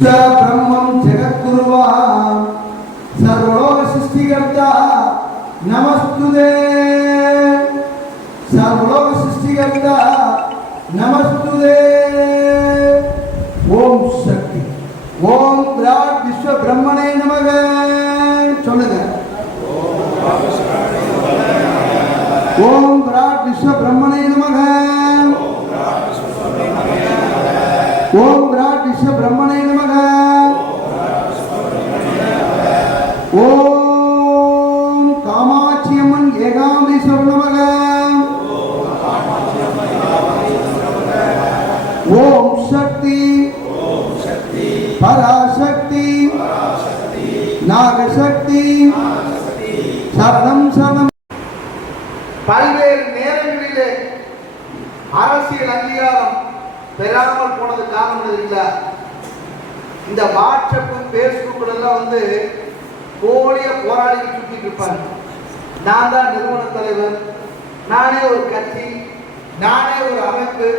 ब्रह्मं जगद्गुरुवा सर्वलोक सृष्टिकर्ता नमस्तुते सर्वलोक सृष्टिकर्ता नमस्तुते ஓம் சக்தி ஓம் விராட் விஸ்வ பிரம்மணே நமக சொல்லுங்க ஓம் விராட் விஸ்வ பிரம்மணே நமக காமாட்சி நமக ஓம் சக்தி. பராசக்தி. நாகசக்தி. சரணம் சரணம். பல்வேறு நேரங்களிலே அரசியல் அங்கீகாரம் பெறாமல் போனது காரணம் இல்லை. இந்த வாட்ஸ்அப் ஃபேஸ்புக் எல்லாம் வந்து போலிய போராளிகள் சுத்திட்டு இருப்பாங்க. நான் தான் நிறுவன தலைவர். நானே ஒரு கட்சி நானே ஒரு அமைப்பு.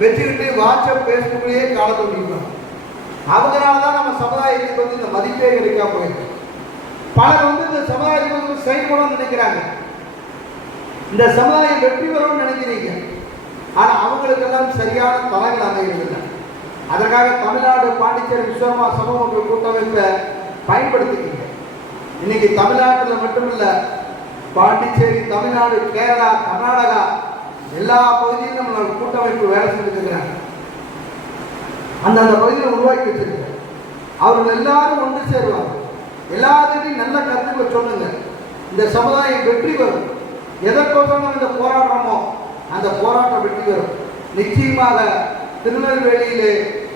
வச்சுக்கிட்டு வாட்ஸ்அப் ஃபேஸ்புக்லேயே காலத்தை முடியும் அவங்களால தான் நம்ம சமுதாயத்துக்கு வந்து இந்த மதிப்பே கிடைக்காம போயிருக்கு. பலர் வந்து இந்த சமுதாயத்துக்கு வந்து செயல்படணும்னு நினைக்கிறாங்க. இந்த சமுதாயம் வெற்றி வரும்னு நினைக்கிறீங்க. ஆனா அவங்களுக்கெல்லாம் சரியான தலைகள் அமைகிறதில்லை அதற்காக தமிழ்நாடு பாண்டிச்சேரி விஸ்வமா சமூக கூட்டமைப்பை பயன்படுத்திக்கிங்க. இன்னைக்கு தமிழ்நாட்டில் மட்டுமில்லை பாண்டிச்சேரி தமிழ்நாடு கேரளா கர்நாடகா எல்லா பகுதியிலும் நம்மளோட கூட்டமைப்பு வேலை செஞ்சுருக்கிறாங்க. அந்தந்த பகுதியில் உருவாக்கி வச்சிருக்க அவர்கள் எல்லாரும் ஒன்று சேருவாங்க. எல்லாத்துட்டையும் நல்ல கருத்துக்களை சொல்லுங்க. இந்த சமுதாயம் வெற்றி பெறும். எதற்கோசம் இந்த போராடுறோமோ அந்த போராட்டம் வெற்றி பெறும். நிச்சயமாக திருநெல்வேலியிலே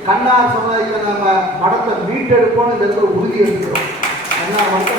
கண்ணார் சமுதாயத்தை நம்ம மடத்தை மீட்டெடுப்போம்னு இந்த இடத்துல உறுதி எடுக்கிறோம் கண்ணார் மடத்தை